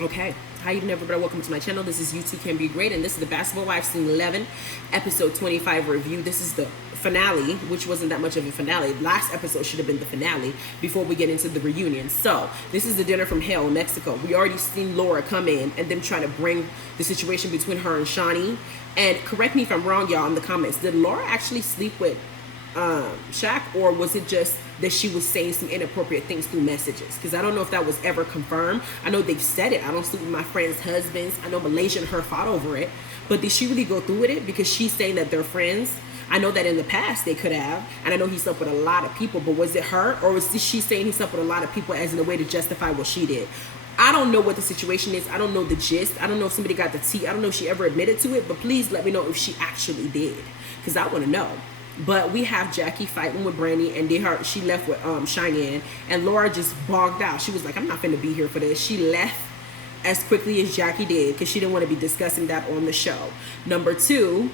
Okay. Hi, you've never been. Welcome to my channel. This is You Too Can Be Great, and this is the Basketball Wives Season 11, Episode 25 review. This is the finale, which wasn't that much of a finale. Last episode should have been the finale before we get into the reunion. So, this is the dinner from hell in Mexico. We already seen Laura come in and them trying to bring the situation between her and Shawnee. And correct me if I'm wrong, y'all, in the comments. Did Laura actually sleep with Shaq, or was it just that she was saying some inappropriate things through messages? Because I don't know if that was ever confirmed. I know they've said it. I don't sleep with my friends' husbands. I know Malaysia and her fought over it, but did she really go through with it? Because she's saying that they're friends. I know that in the past they could have, and I know he slept with a lot of people, but was it her, or was she saying he slept with a lot of people as in a way to justify what she did? I don't know what the situation is. I don't know the gist. I don't know if somebody got the tea. I don't know if she ever admitted to it, but please let me know if she actually did, because I want to know. But we have Jackie fighting with Brandy, and she left with Cheyenne, and Laura just bogged out. She was like, I'm not finna be here for this. She left as quickly as Jackie did because she didn't want to be discussing that on the show. Number two,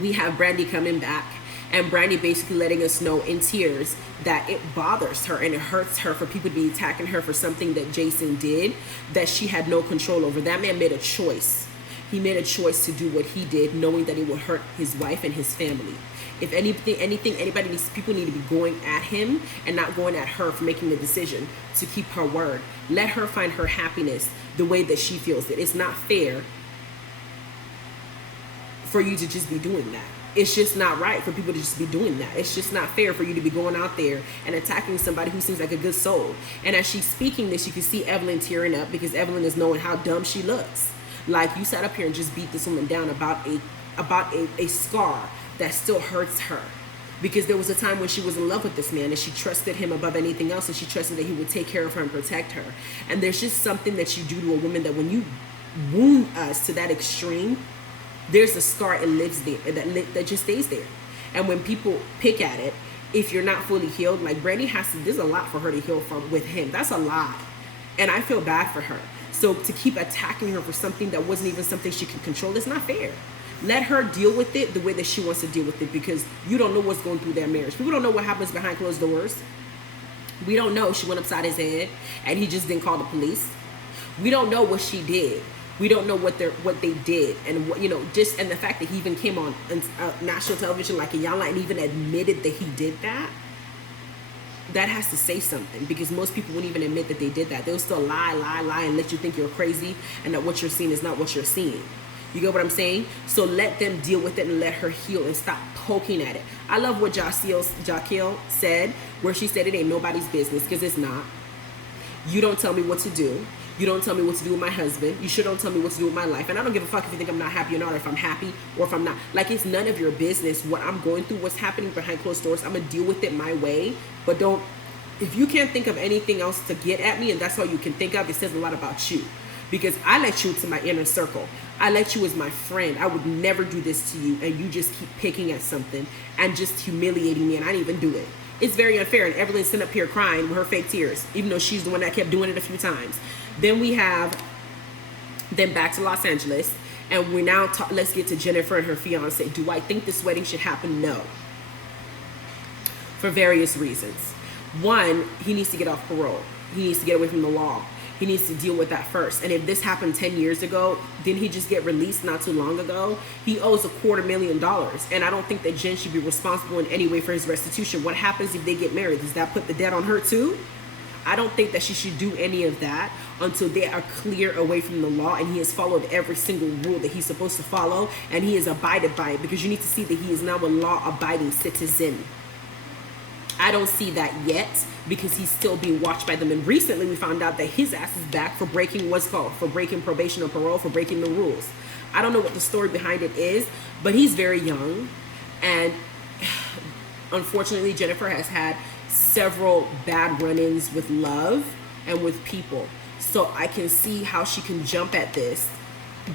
we have Brandy coming back, and Brandy basically letting us know in tears that it bothers her and it hurts her for people to be attacking her for something that Jason did that she had no control over. That man made a choice. He made a choice to do what he did, knowing that it would hurt his wife and his family. If people need to be going at him and not going at her for making the decision to keep her word. Let her find her happiness the way that she feels it. It's not fair for you to just be doing that. It's just not right for people to just be doing that. It's just not fair for you to be going out there and attacking somebody who seems like a good soul. And as she's speaking this, you can see Evelyn tearing up because Evelyn is knowing how dumb she looks. Like, you sat up here and just beat this woman down about a scar that still hurts her, because there was a time when she was in love with this man and she trusted him above anything else, and she trusted that he would take care of her and protect her. And there's just something that you do to a woman that when you wound us to that extreme, there's a scar, it lives there, that just stays there. And when people pick at it, if you're not fully healed, like Brandy there's a lot for her to heal from with him. That's a lot. And I feel bad for her. So to keep attacking her for something that wasn't even something she could control is not fair. Let her deal with it the way that she wants to deal with it, because you don't know what's going through their marriage. People don't know what happens behind closed doors. We don't know she went upside his head and he just didn't call the police. We don't know what she did. We don't know what they did, and what, and the fact that he even came on national television like Ayala and even admitted that he did that. That has to say something, because most people wouldn't even admit that they did that. They'll still lie, and let you think you're crazy and that what you're seeing is not what you're seeing. You get what I'm saying? So let them deal with it and let her heal and stop poking at it. I love what Jaquil said, where she said it ain't nobody's business, because it's not. You don't tell me what to do. You don't tell me what to do with my husband. You sure don't tell me what to do with my life. And I don't give a fuck if you think I'm not happy or not, or if I'm happy or if I'm not. Like, it's none of your business what I'm going through, what's happening behind closed doors. I'm going to deal with it my way. But if you can't think of anything else to get at me and that's all you can think of, it says a lot about you. Because I let you into my inner circle. I let you as my friend. I would never do this to you, and you just keep picking at something and just humiliating me, and I didn't even do it. It's very unfair. And Evelyn sitting up here crying with her fake tears, even though she's the one that kept doing it a few times. Then we have them back to Los Angeles, and we now let's get to Jennifer and her fiance. Do I think this wedding should happen? No. For various reasons. One, he needs to get off parole. He needs to get away from the law. He needs to deal with that first. And if this happened 10 years ago, didn't he just get released not too long ago? He owes $250,000. And I don't think that Jen should be responsible in any way for his restitution. What happens if they get married? Does that put the debt on her too? I don't think that she should do any of that until they are clear away from the law and he has followed every single rule that he's supposed to follow and he has abided by it, because you need to see that he is now a law-abiding citizen. I don't see that yet, because he's still being watched by them. And recently we found out that his ass is back for breaking probation or parole, for breaking the rules. I don't know what the story behind it is, but he's very young. And unfortunately, Jennifer has had several bad run-ins with love and with people. So I can see how she can jump at this,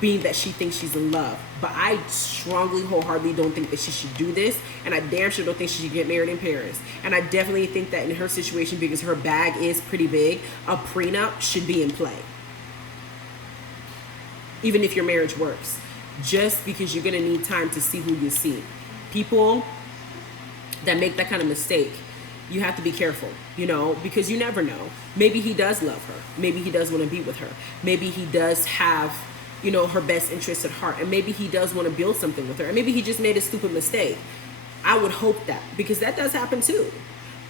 being that she thinks she's in love. But I strongly, wholeheartedly don't think that she should do this, and I damn sure don't think she should get married in Paris. And I definitely think that in her situation, because her bag is pretty big, a prenup should be in play. Even if your marriage works. Just because you're going to need time to see who you see. People that make that kind of mistake, You have to be careful, you know, because you never know. Maybe he does love her. Maybe he does want to be with her. Maybe he does have, you know, her best interest at heart. And maybe he does want to build something with her. And maybe he just made a stupid mistake. I would hope that, because that does happen too.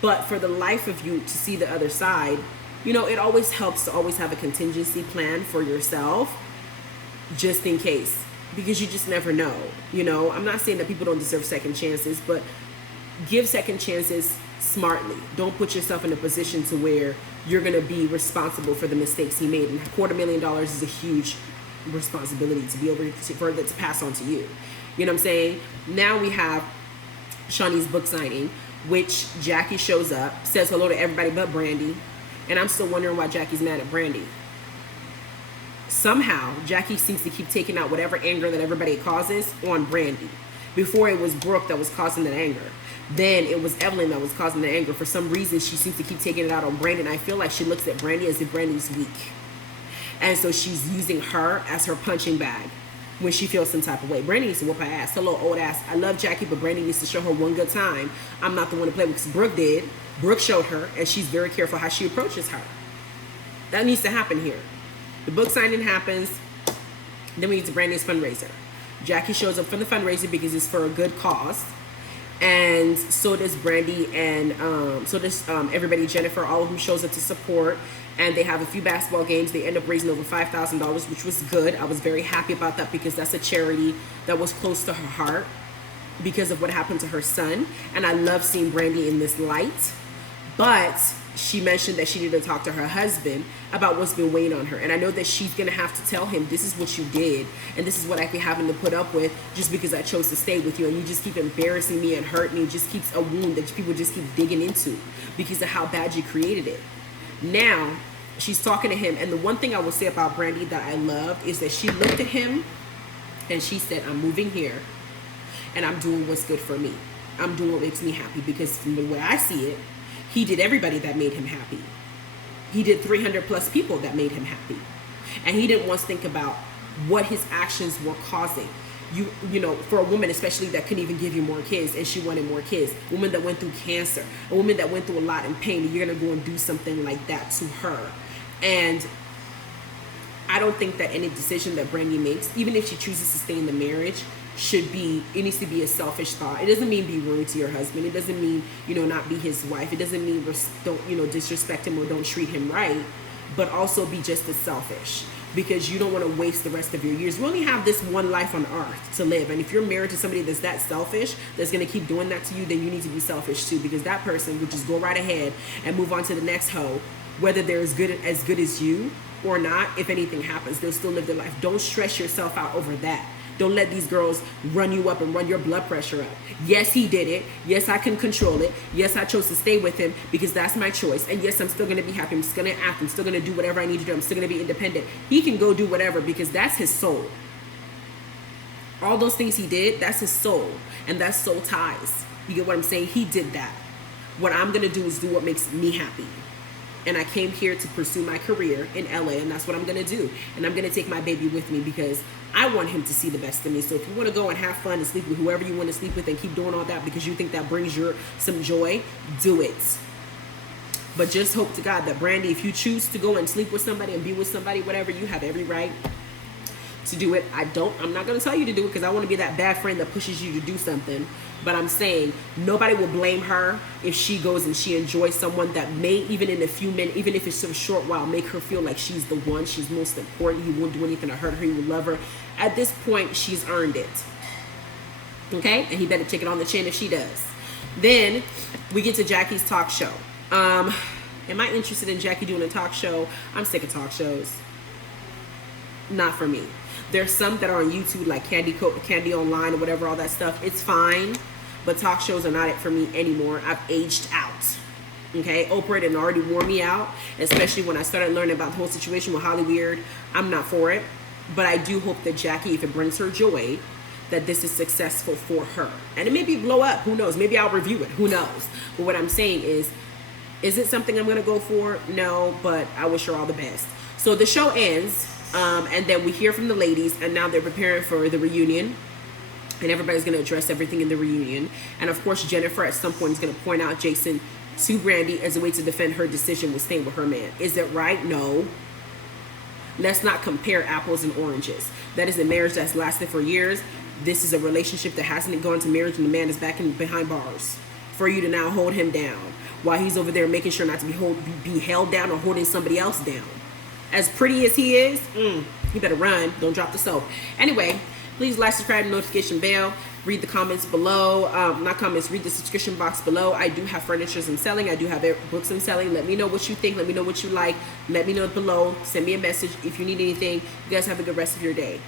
But for the life of you to see the other side, you know, it always helps to always have a contingency plan for yourself, just in case, because you just never know. You know, I'm not saying that people don't deserve second chances, but give second chances smartly. Don't put yourself in a position to where you're going to be responsible for the mistakes he made. And $250,000 is a huge responsibility to be able to pass on to you. You know what I'm saying? Now we have Shawnee's book signing, which Jackie shows up, says hello to everybody but Brandy. And I'm still wondering why Jackie's mad at Brandy. Somehow, Jackie seems to keep taking out whatever anger that everybody causes on Brandy. Before it was Brooke that was causing that anger. Then it was Evelyn that was causing the anger. For some reason, she seems to keep taking it out on Brandy. And I feel like she looks at Brandy as if Brandy's weak. And so she's using her as her punching bag when she feels some type of way. Brandy needs to whoop her ass. Hello, old ass. I love Jackie, but Brandy needs to show her one good time. I'm not the one to play with, because Brooke did. Brooke showed her, and she's very careful how she approaches her. That needs to happen here. The book signing happens. Then we get to Brandy's fundraiser. Jackie shows up for the fundraiser because it's for a good cause. And so does Brandy, and so does everybody. Jennifer, all of them shows up to support. And they have a few basketball games. They end up raising over $5,000, which was good. I was very happy about that, because that's a charity that was close to her heart because of what happened to her son. And I love seeing Brandy in this light. But she mentioned that she needed to talk to her husband about what's been weighing on her. And I know that she's going to have to tell him, this is what you did, and this is what I be having to put up with just because I chose to stay with you. And you just keep embarrassing me and hurt me. It just keeps a wound that people just keep digging into because of how bad you created it. Now, she's talking to him. And the one thing I will say about Brandy that I loved is that she looked at him and she said, I'm moving here and I'm doing what's good for me. I'm doing what makes me happy, because from the way I see it, he did everybody that made him happy. He did 300 plus people that made him happy. And he didn't once think about what his actions were causing. You know, for a woman especially that couldn't even give you more kids, and she wanted more kids. A woman that went through cancer, a woman that went through a lot in pain, and you're gonna go and do something like that to her. And I don't think that any decision that Brandy makes, even if she chooses to stay in the marriage, it needs to be a selfish thought. It doesn't mean be rude to your husband. It doesn't mean, you know, not be his wife. It doesn't mean don't, you know, disrespect him or don't treat him right, but also be just as selfish, because you don't want to waste the rest of your years. You only have this one life on earth to live. And if you're married to somebody that's that selfish, that's going to keep doing that to you, then you need to be selfish too, because that person would just go right ahead and move on to the next hoe, whether they're as good as you or not. If anything happens, they'll still live their life. Don't stress yourself out over that. Don't let these girls run you up and run your blood pressure up. Yes, he did it. Yes, I can control it. Yes, I chose to stay with him because that's my choice. And yes, I'm still going to be happy. I'm still going to act. I'm still going to do whatever I need to do. I'm still going to be independent. He can go do whatever because that's his soul. All those things he did, that's his soul. And that's soul ties. You get what I'm saying? He did that. What I'm going to do is do what makes me happy. And I came here to pursue my career in LA, and that's what I'm going to do. And I'm going to take my baby with me because I want him to see the best in me. So if you want to go and have fun and sleep with whoever you want to sleep with and keep doing all that because you think that brings you some joy, do it. But just hope to God that, Brandy, if you choose to go and sleep with somebody and be with somebody, whatever, you have every right to do it. I'm not going to tell you to do it because I want to be that bad friend that pushes you to do something. But I'm saying nobody will blame her if she goes and she enjoys someone that may, even in a few minutes, even if it's a short while, make her feel like she's the one, she's most important. He won't do anything to hurt her. He will love her. At this point, she's earned it. Okay? And he better take it on the chin if she does. Then we get to Jackie's talk show. Am I interested in Jackie doing a talk show? I'm sick of talk shows. Not for me. There's some that are on YouTube, like Candy Online or whatever, all that stuff. It's fine, but talk shows are not it for me anymore. I've aged out. Okay, Oprah didn't already wore me out, especially when I started learning about the whole situation with Hollywood. I'm not for it, but I do hope that Jackie, if it brings her joy, that this is successful for her. And it may be blow up. Who knows? Maybe I'll review it. Who knows? But what I'm saying is it something I'm going to go for? No, but I wish her all the best. So the show ends. And then we hear from the ladies, and now they're preparing for the reunion, and everybody's going to address everything in the reunion. And of course, Jennifer at some point is going to point out Jason to Brandy as a way to defend her decision with staying with her man. Is it right? No. Let's not compare apples and oranges. That is a marriage that's lasted for years. This is a relationship that hasn't gone to marriage, and the man is back behind bars for you to now hold him down while he's over there making sure not to be held down or holding somebody else down. As pretty as he is, you better run. Don't drop the soap. Anyway, please like, subscribe, notification bell. Read the comments below. Not comments, read the subscription box below. I do have furnitures I'm selling. I do have books I'm selling. Let me know what you think. Let me know what you like. Let me know below. Send me a message if you need anything. You guys have a good rest of your day.